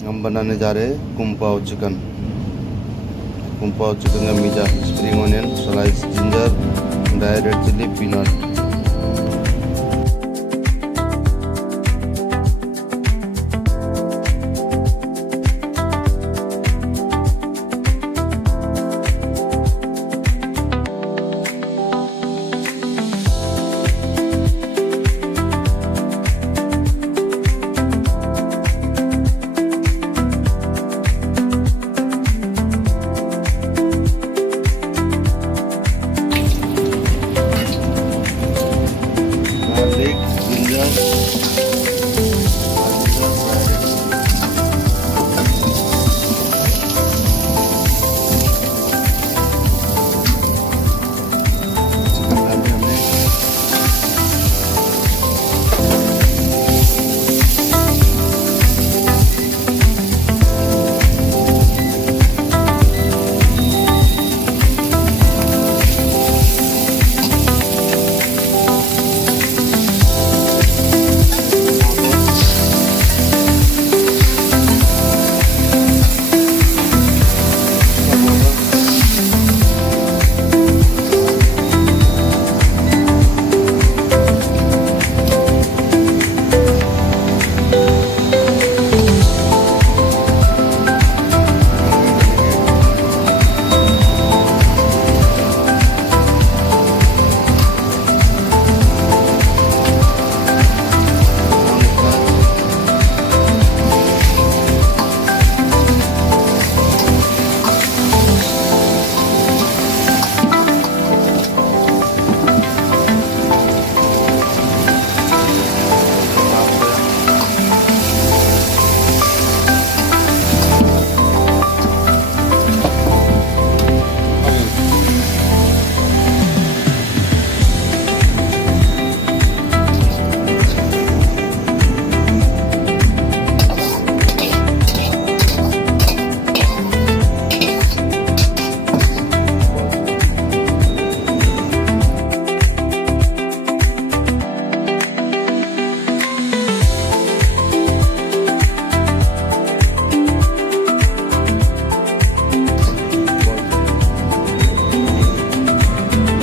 हम बनाने जा रहे हैं कुंपाओ चिकन। कुंपाओ चिकन का मीजा, spring onion, slice ginger, dry red chilli, peanut. Garlic, ginger, chicken डाल दिया हमने।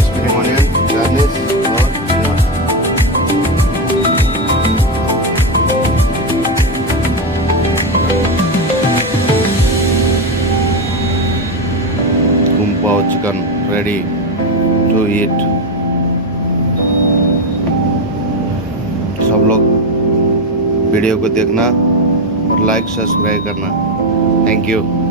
स्प्रिंग ऑनियन, गार्लिक और peanut. Kung pao chicken ready to eat. सब लोग वीडियो को देखना और लाइक सब्सक्राइब करना। Thank you.